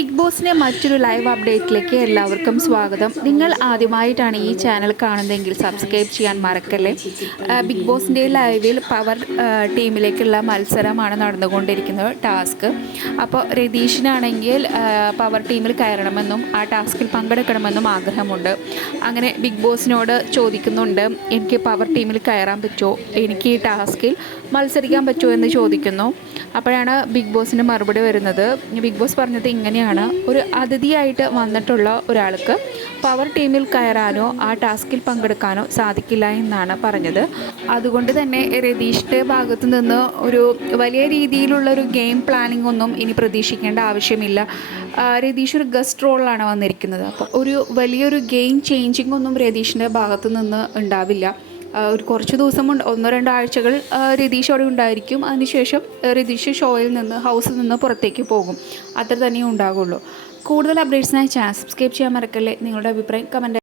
Big ബോസിൻ്റെ മറ്റൊരു live അപ്ഡേറ്റിലേക്ക് എല്ലാവർക്കും സ്വാഗതം. നിങ്ങൾ ആദ്യമായിട്ടാണ് ഈ ചാനൽ കാണുന്നതെങ്കിൽ സബ്സ്ക്രൈബ് ചെയ്യാൻ മറക്കല്ലേ. ബിഗ് ബോസിൻ്റെ ലൈവിൽ പവർ ടീമിലേക്കുള്ള മത്സരമാണ് നടന്നുകൊണ്ടിരിക്കുന്നത്, ടാസ്ക്. അപ്പോൾ രതീഷിനാണെങ്കിൽ പവർ ടീമിൽ കയറണമെന്നും ആ ടാസ്കിൽ പങ്കെടുക്കണമെന്നും ആഗ്രഹമുണ്ട്. അങ്ങനെ ബിഗ് ബോസിനോട് ചോദിക്കുന്നുണ്ട്, എനിക്ക് പവർ ടീമിൽ കയറാൻ പറ്റുമോ, എനിക്ക് ഈ ടാസ്കിൽ മത്സരിക്കാൻ പറ്റുമോ എന്ന് ചോദിക്കുന്നു. അപ്പോഴാണ് ബിഗ് ബോസിൻ്റെ മറുപടി വരുന്നത്. ബിഗ് ബോസ് പറഞ്ഞത് ഇങ്ങനെയാണ്: ഒരു അതിഥിയായിട്ട് വന്നിട്ടുള്ള ഒരാൾക്ക് പവർ ടീമിൽ കയറാനോ ആ ടാസ്കിൽ പങ്കെടുക്കാനോ സാധിക്കില്ല എന്നാണ് പറഞ്ഞത്. അതുകൊണ്ട് തന്നെ രതീഷിൻ്റെ ഭാഗത്തു നിന്ന് ഒരു വലിയ രീതിയിലുള്ള ഒരു ഗെയിം പ്ലാനിംഗ് ഒന്നും ഇനി പ്രതീക്ഷിക്കേണ്ട ആവശ്യമില്ല. രതീഷ് ഒരു ഗസ്റ്റ് റോളിലാണ് വന്നിരിക്കുന്നത്. അപ്പോൾ ഒരു വലിയൊരു ഗെയിം ചേഞ്ചിങ് ഒന്നും രതീഷിൻ്റെ ഭാഗത്തു നിന്ന് ഉണ്ടാവില്ല. ഒരു കുറച്ച് ദിവസം ഒന്നോ രണ്ടോ ആഴ്ചകൾ രതീഷ് അവിടെ ഉണ്ടായിരിക്കും. അതിനുശേഷം രതീഷ് ഹൗസിൽ നിന്ന് പുറത്തേക്ക് പോകും. അത്ര തന്നെ ഉണ്ടാകുള്ളൂ. കൂടുതൽ അപ്ഡേറ്റ്സിനായി ചാനൽ സബ്സ്ക്രൈബ് ചെയ്യാൻ മറക്കല്ലേ. നിങ്ങളുടെ അഭിപ്രായം കമൻറ്റ്